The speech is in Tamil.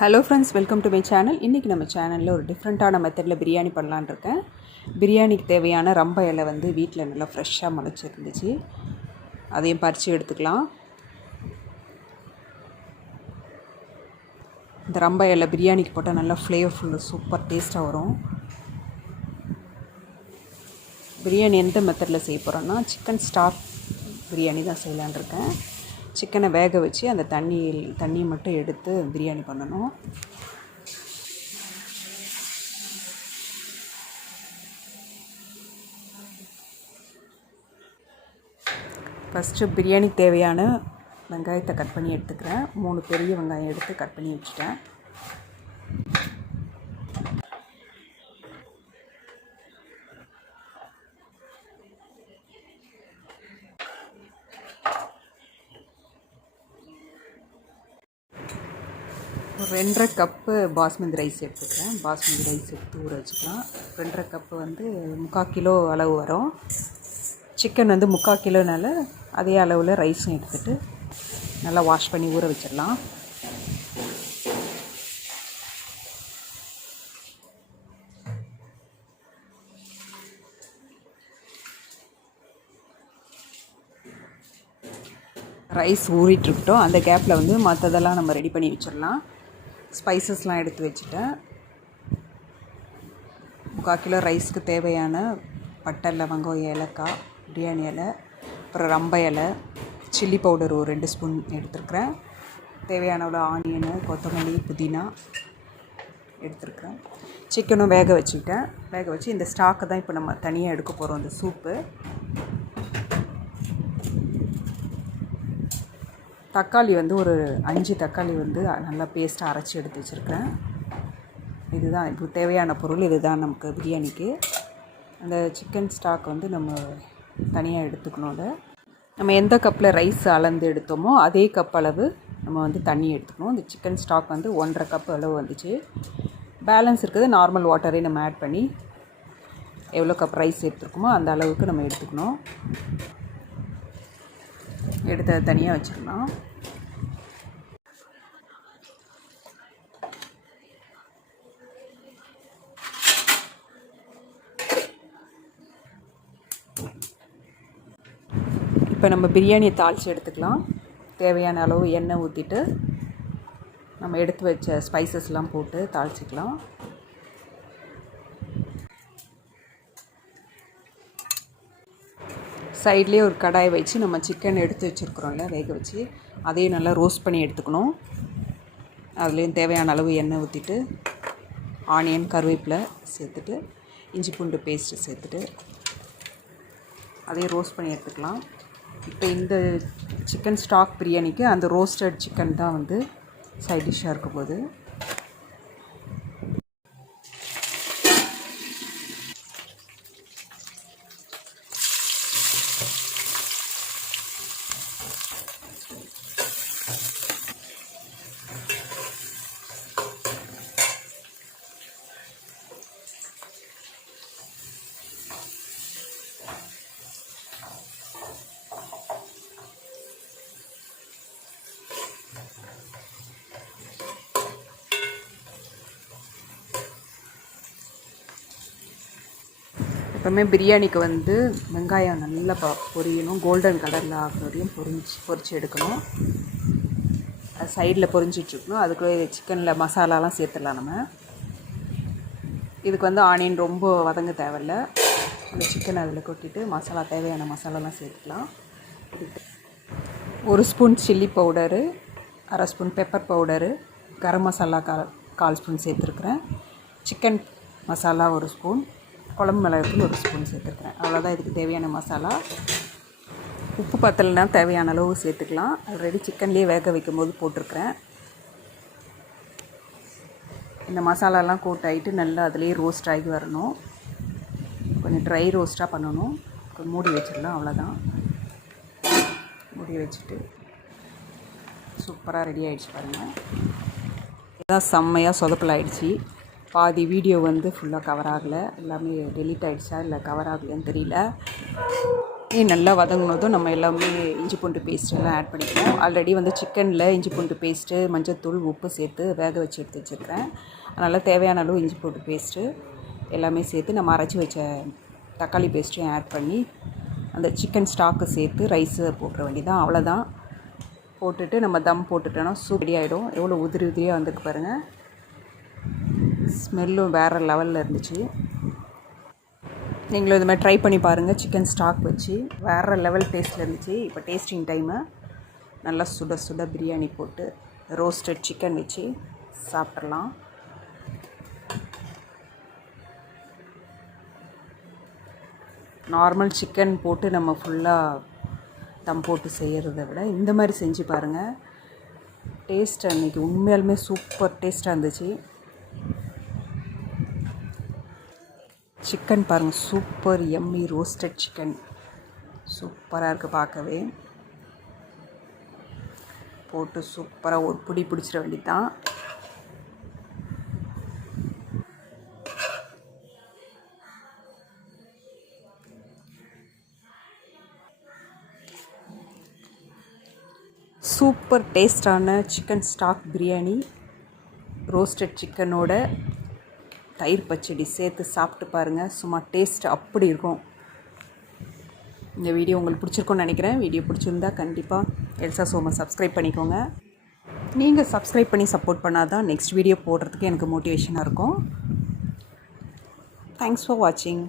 Hello friends welcome to my channel இன்றைக்கி நம்ம சேனலில் ஒரு டிஃப்ரெண்ட்டான மெத்தடில் பிரியாணி பண்ணலான்னு இருக்கேன். பிரியாணிக்கு தேவையான ரம்ப இலை வந்து வீட்டில் நல்லா ஃப்ரெஷ்ஷாக முளைச்சிருந்துச்சு. அதையும் பறித்து எடுத்துக்கலாம். இந்த ரம்ப இலை பிரியாணிக்கு போட்டால் நல்லா ஃப்ளேவர்ஃபுல் சூப்பர் டேஸ்ட்டாக வரும். பிரியாணி எந்த மெத்தடில் செய்ய போகிறோன்னா சிக்கன் ஸ்டார் பிரியாணி தான் செய்யலான் இருக்கேன். சிக்கனை வேக வச்சு அந்த தண்ணியில் தண்ணியை மட்டும் எடுத்து பிரியாணி பண்ணணும். ஃபஸ்ட்டு பிரியாணி தேவையான வெங்காயத்தை கட் பண்ணி எடுத்துக்கிறேன். மூணு பெரிய வெங்காயம் எடுத்து கட் பண்ணி வச்சுட்டேன். ஒரு ரெண்டரை கப்பு பாஸ்மதி ரைஸ் எடுத்துக்கிறேன். பாஸ்மதி ரைஸ் எடுத்து ஊற வச்சுக்கலாம். ரெண்டரை கப்பு வந்து முக்கால் கிலோ அளவு வரும். சிக்கன் வந்து முக்கால் கிலோனால அதே அளவில் ரைஸும் எடுத்துகிட்டு நல்லா வாஷ் பண்ணி ஊற வச்சிடலாம். ரைஸ் ஊறிட்டுருக்கட்டும் அந்த கேப்பில் வந்து மற்றதெல்லாம் நம்ம ரெடி பண்ணி வச்சிடலாம். ஸ்பைசஸ்லாம் எடுத்து வச்சுட்டேன். முக்கால் கிலோ ரைஸ்க்கு தேவையான பட்டை லவங்கம் ஏலக்காய் பிரியாணி இலை அப்புறம் ரம்ப இலை சில்லி பவுடர் ஒரு ரெண்டு ஸ்பூன் எடுத்துருக்குறேன். தேவையான ஒரு ஆனியனு கொத்தமல்லி புதினா எடுத்துருக்குறேன். சிக்கனும் வேக வச்சுக்கிட்டேன். வேக வச்சு இந்த ஸ்டாக்கை தான் இப்போ நம்ம தனியாக எடுக்க போகிறோம் இந்த சூப்பு தக்காளி வந்து ஒரு அஞ்சு தக்காளி வந்து நல்லா பேஸ்ட்டாக அரைச்சி எடுத்து வச்சுருக்கேன் இதுதான் இப்போ தேவையான பொருள் இதுதான் நமக்கு பிரியாணிக்கு. அந்த சிக்கன் ஸ்டாக் வந்து நம்ம தனியாக எடுத்துக்கணும் அதை. நம்ம எந்த கப்பில் ரைஸ் அளந்து எடுத்தோமோ அதே கப் அளவு நம்ம வந்து தண்ணி எடுத்துக்கணும். இந்த சிக்கன் ஸ்டாக் வந்து ஒன்றரை கப் அளவு வந்துச்சு. பேலன்ஸ் இருக்குது நார்மல் வாட்டரே நம்ம ஆட் பண்ணி எவ்வளோ கப் ரைஸ் எடுத்துருக்கோமோ அந்த அளவுக்கு நம்ம எடுத்துக்கணும். எடுத்து அதை தனியாக வச்சுக்கலாம். இப்போ நம்ம பிரியாணியை தாளித்து எடுத்துக்கலாம். தேவையான அளவு எண்ணெய் ஊற்றிட்டு நம்ம எடுத்து வச்ச ஸ்பைசஸ்லாம் போட்டு தாளிச்சிக்கலாம். சைட்லேயே ஒரு கடாய் வச்சு நம்ம சிக்கன் எடுத்து வச்சுருக்குறோம்ல வேக வச்சு. அதையும் நல்லா ரோஸ்ட் பண்ணி எடுத்துக்கணும். அதுலேயும் தேவையான அளவு எண்ணெய் ஊற்றிட்டு ஆனியன் கருவேப்பிலை சேர்த்துட்டு இஞ்சி பூண்டு பேஸ்ட்டு சேர்த்துட்டு அதையும் ரோஸ்ட் பண்ணி எடுத்துக்கலாம். இப்போ இந்த சிக்கன் ஸ்டாக் பிரியாணிக்கு அந்த ரோஸ்டட் சிக்கன் தான் வந்து சைட் டிஷ்ஷாக இருக்க போது எப்போவுமே பிரியாணிக்கு வந்து வெங்காயம் நல்லா ப பொரியணும். கோல்டன் கலரில் ஆகிற வரையும் பொரிஞ்சு பொரிச்சு எடுக்கணும். அது சைடில் பொரிஞ்சிட்ருக்கணும் அதுக்குள்ளே சிக்கனில் மசாலாலாம் சேர்த்துடலாம் நம்ம. இதுக்கு வந்து ஆனியன் ரொம்ப வதங்க தேவையில்ல. அந்த சிக்கன் அதில் கொட்டிட்டு மசாலா தேவையான மசாலாலாம் சேர்த்துக்கலாம். ஒரு ஸ்பூன் சில்லி பவுடரு அரை spoon pepper powder garam masala கால் கால் ஸ்பூன் சேர்த்துருக்குறேன். சிக்கன் மசாலா ஒரு ஸ்பூன் குழம்பு மிளகுத்தூள் ஒரு ஸ்பூன் சேர்த்துருக்குறேன் அவ்வளோதான் இதுக்கு தேவையான மசாலா. உப்பு பத்தலைனா தேவையான அளவு சேர்த்துக்கலாம். ஆல்ரெடி சிக்கன்லேயே வேக வைக்கும் போது போட்டிருக்கிறேன். இந்த மசாலாலாம் கோட் ஆகிட்டு நல்லா அதிலே ரோஸ்ட் ஆகி வரணும். கொஞ்சம் ட்ரை ரோஸ்ட்டாக பண்ணணும். கொஞ்சம் மூடி வச்சிடலாம் அவ்வளோதான் மூடி வச்சுட்டு சூப்பராக ரெடி ஆகிடுச்சு பாருங்கள் இதான் செம்மையாக சொதப்பல் ஆகிடுச்சி பாதி வீடியோ வந்து ஃபுல்லாக கவர் ஆகலை. எல்லாமே டெலீட் ஆகிடுச்சா இல்லை கவர் ஆகலைன்னு தெரியல. நல்லா வதங்கினதும் நம்ம எல்லாமே இஞ்சி பூண்டு பேஸ்ட் எல்லாம் ஆட் பண்ணிக்கணும். ஆல்ரெடி வந்து சிக்கனில் இஞ்சி பூண்டு பேஸ்ட்டு மஞ்சத்தூள் உப்பு சேர்த்து வேக வச்சு எடுத்து வச்சுருக்கேன் அதனால் தேவையான அளவு இஞ்சி பூண்டு பேஸ்ட்டு எல்லாமே சேர்த்து நம்ம அரைச்சி வச்ச தக்காளி பேஸ்ட்டையும் ஆட் பண்ணி அந்த சிக்கன் ஸ்டாக்கு சேர்த்து ரைஸு போட்டுற வேண்டியதான் அவ்வளோதான் போட்டுட்டு நம்ம தம் போட்டுட்டோன்னா சூப்படி ஆகிடும் எவ்வளோ உதிரி உதிரியாக வந்துருக்கு பாருங்கள் ஸ்மெல்லும் வேறு லெவலில் இருந்துச்சு. நீங்களும் இது மாதிரி ட்ரை பண்ணி பாருங்கள் சிக்கன் ஸ்டாக் வச்சு வேறு லெவல் டேஸ்ட்டில் இருந்துச்சு. இப்போ டேஸ்டிங் டைமு நல்லா சுட சுட பிரியாணி போட்டு ரோஸ்டட் சிக்கன் வச்சு சாப்பிட்றலாம் நார்மல் சிக்கன் போட்டு நம்ம ஃபுல்லாக தம் போட்டு செய்கிறத விட இந்த மாதிரி செஞ்சு பாருங்கள் டேஸ்ட் அன்றைக்கி உண்மையாலுமே சூப்பர் டேஸ்ட்டாக இருந்துச்சு. சிக்கன் பாருங்கள் சூப்பர் எம்மி ரோஸ்டட் சிக்கன் சூப்பராக இருக்குது பார்க்கவே. போட்டு சூப்பராக ஒரு பிடி பிடிச்சிட வேண்டியது தான் சூப்பர் டேஸ்டான சிக்கன் ஸ்டாக் பிரியாணி ரோஸ்டட் சிக்கனோட தயிர் பச்சடி சேர்த்து சாப்பிட்டு பாருங்கள் சும்மா டேஸ்ட் அப்படி இருக்கும். இந்த வீடியோ உங்களுக்கு பிடிச்சிருக்கும்னு நினைக்கிறேன். வீடியோ பிடிச்சிருந்தா கண்டிப்பாக எல்சா சோமை சப்ஸ்கிரைப் பண்ணிக்கோங்க. நீங்கள் சப்ஸ்கிரைப் பண்ணி சப்போர்ட் பண்ணால் தான் நெக்ஸ்ட் வீடியோ போடுறதுக்கு எனக்கு மோட்டிவேஷனாக இருக்கும். தேங்க்ஸ் ஃபார் வாட்சிங்